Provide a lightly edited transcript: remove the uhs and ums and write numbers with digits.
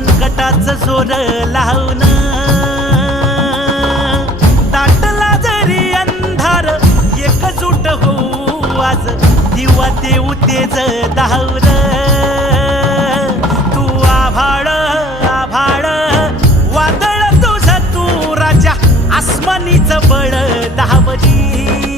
मनगटाचं जोर लावून दाटला जरी अंधार एकजूट होऊ आज दिवा देऊ तेज दावर तू आभाळ आभाळ वादळ तुझ तू राजा आसमानीच बळ दावली